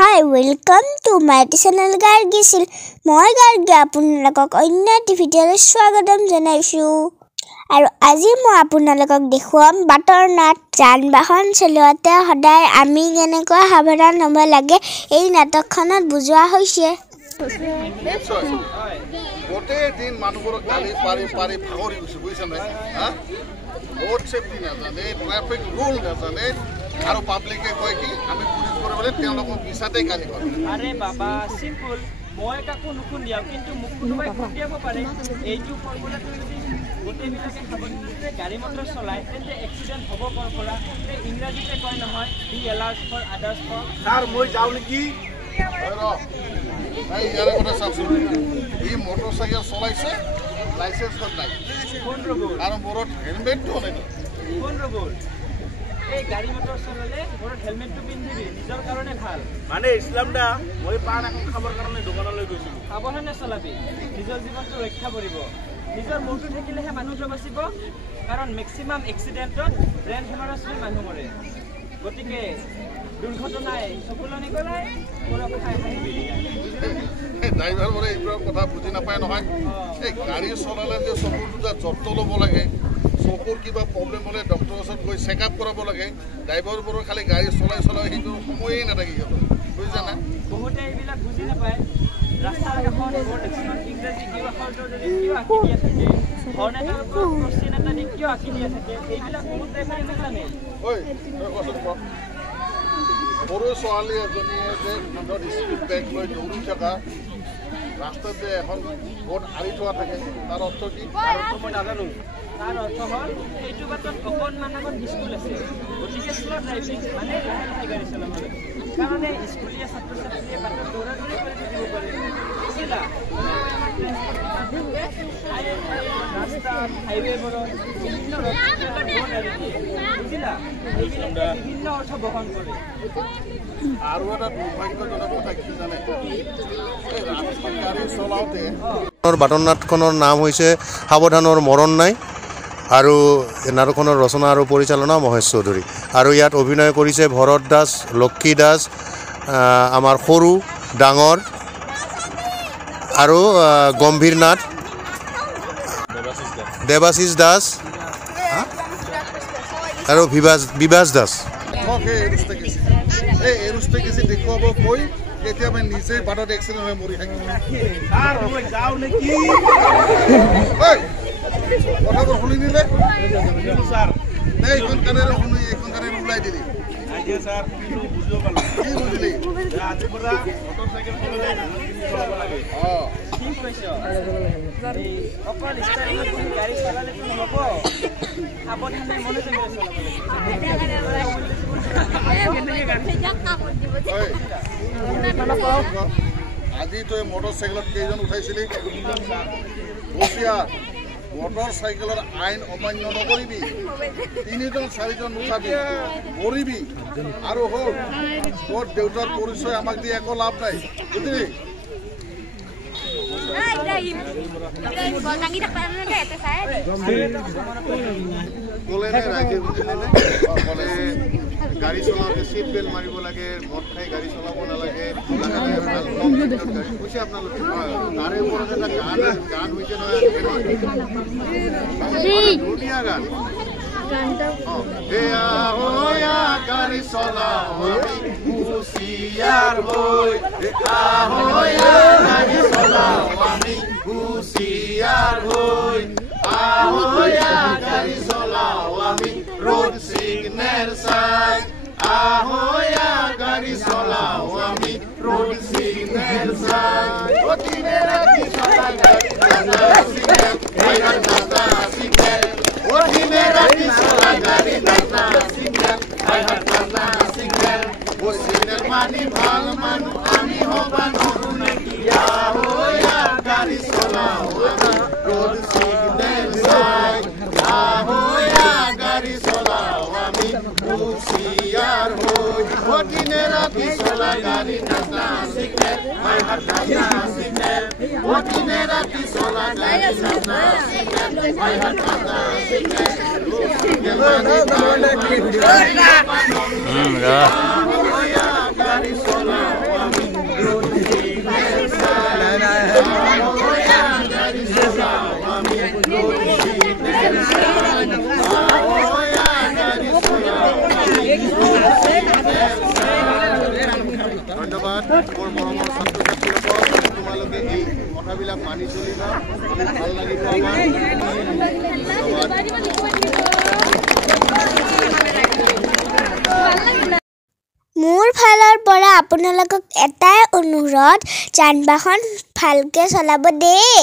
Hi, welcome to my channel Gargisil. মই গাৰ্গী আপোনালোকক অন্য এটা ভিডিঅ'লৈ স্বাগতম জনাইছোঁ। আৰু আজি মই আপোনালোকক দেখুৱাম বাটৰ নাট। যান-বাহন চলাওঁতে সদায় আমি কেনেকৈ সাৱধান হ'ব লাগে এই নাটকখনত বুজোৱা হৈছে। গোটেই দিন মানুহবোৰক গালি পাৰি পাৰি ভাগৰি গৈছে বুজিছে নাই ৰোড সেফটি নাজানে ট্ৰাফিক ৰুল নাজানে আৰু পাব্লিকে কয় কি আমি পুলিচ কৰিবলৈ তেওঁলোকক বিচাতে গালি পাৰি আৰে বাবা সিম্পল মই কাকো নুখুন্দিয়াও কিন্তু মোক কোনোবাই খুন্দিয়াব পাৰে এইটো ফৰ্মুলাটো যদি গোটেইবিলাকে সাৱধানে গাড়ী মটৰ চলায় তেন্তে এক্সিডেণ্ট হ'ব পৰা ইংৰাজীতে কয় নহয় be alert for others for sir মই যাওঁ নেকি ইয়াৰে কথা চাওকচোন ই মটৰচাইকেল চলাইছে লাইচেন্স নাই আৰু মূৰত হেলমেটটো নাই কোন ৰ'বল এই গাড়ী মটৰ চলালে মূৰত হেলমেটটো পিন্ধিবি নিজৰ কাৰণে ভাল মানে ইছলাম দা মই পান এখন খাবৰ কাৰণে দোকানলৈ গৈছিলোঁ সাৱধানে চলাবি নিজৰ জীৱনটো ৰক্ষা কৰিব নিজৰ মূৰটো থাকিলেহে মানুহটো বাচিব কাৰণ মেক্সিমাম এক্সিডেণ্টত ব্ৰেইন হেমাৰেজ হৈ মানুহ মৰে গতিকে দুৰ্ঘটনাই চকুলনি কৰাই ড্ৰাইভাৰবোৰে এইবোৰৰ কথা বুজি নাপায় নহয় এই গাড়ী চলালে যে চকুৰ দুটা যত্ন ল'ব লাগে চকুৰ কিবা প্ৰব্লেম হ'লে ডক্টৰৰ ওচৰত গৈ চেক আপ কৰাব লাগে ড্ৰাইভাৰবোৰৰ খালি গাড়ী চলাই সেইটো সময়েই নাথাকে সিহঁতৰ বুজিছে না বহুতে এইবিলাক বুজি নাপায় ৰাস্তাৰ কাষত বৰ্ড এখনত ইংৰাজী কিবা শব্দ যদি কিয় আঁকি দিয়া থাকে হৰ্ণ এটাৰ ওপৰত ক্ৰচিন এটা দি কিয় আঁকি দিয়া থাকে এইবিলাক বহুত ড্ৰাইভাৰে নাজানে সৰু ছোৱালী এজনীয়ে যে হাতত স্পিড বেগ লৈ দৌৰি থকা ৰাস্তাত যে এখন বৰ্ড আঁৰি থোৱা থাকে তাৰ অৰ্থ কি মই নাজানো তাৰ অৰ্থ হ'ল এইটো বাটত অকণমান আগত স্কুল আছে গতিকে শ্ল' ড্ৰাইভিং মানে লাহে লাহে গাড়ী চলাব লাগে কাৰণে স্কুলীয়া ছাত্ৰ ছাত্ৰীয়ে বাটত দৌৰা দৌৰি কৰি থাকিব পাৰে বুজিলা ৰাস্তা হাইৱেবোৰত বিভিন্ন বুজিলা বিভিন্ন অৰ্থ বহন কৰে আৰু এটা দুৰ্ভাগ্যজনক কথা কি জানে এই ৰাস্তাত গাড়ী চলাওঁতে বাটৰ নাটখনৰ নাম হৈছে সাৱধানৰ মৰণ নাই আৰু নাটকখনৰ ৰচনা আৰু পৰিচালনা মহেশ চৌধুৰী আৰু ইয়াত অভিনয় কৰিছে ভৰত দাস লক্ষী দাস আমাৰ সৰু ডাঙৰ আৰু গম্ভীৰ নাথ দেৱাশিষ দাস আৰু বিভাস দাস এই এৰুষ্টে কিছু দেখুৱাব কৈ কেতিয়াবা নিজে বাটত এক্সিডেণ্ট হৈ মৰি থাকিব কথাবোৰ শুনি নিলে এইখন কাণেৰে শুনি এইখন কাণেৰে ওলাই দিলি কি বুজিলি অকল ষ্টাইলত গাড়ী চলালেতো নহ'ব সাৱধানে মনোযোগেৰে চলাব লাগিব আজি তই মটৰচাইকেলত কেইজন উঠাইছিলি মটৰচাইকেলৰ আইন অমান্য নকৰিবি 3জন 4জন উঠাবি মৰিবি আৰু হ'ল তোৰ দেউতাৰ পৰিচয় আমাক দি একো লাভ নাই বুজিলি গাড়ী চলাওঁতে চিট বেল্ট মাৰিব লাগে মদ খাই গাড়ী চলাব নালাগে কৈছে আপোনালোকে তাৰে ওপৰত এটা গান হৈছে নহয় ধুনীয়া গান গাড়ী চলাও হুঁচিয়াৰ হৈ গাড়ী চলাও আমি হুঁচিয়াৰ হৈ গাড়ী চলাও আমি ৰোড সিগনেল চাই গাড়ী চলাও আমি ৰোড সিগনেল চাই অতিনে ৰাতি চলাই গাড়ী অতিনে ৰাতি চলাই গাড়ী সিগনেল মানি ভাল মানুহ আমি হবা নৰো নেকি গাড়ী চলাও আমি ৰোড সিগনেল চাই গাড়ী চলাও আমি হুঁচিয়াৰ হৈ অতিনে ৰাতি চলাই গাড়ী নাচা সিগনেল অতিনে ৰাতি চলাই গাড়ী নাচা সিগনেল গাড়ী চলাও নিয়মবিলাক মানি চলিবা ভাল লাগিব মোৰ ফালৰ পৰা আপোনালোকক এটাই অনুৰোধ যান বাহন ভালকৈ চলাব দেই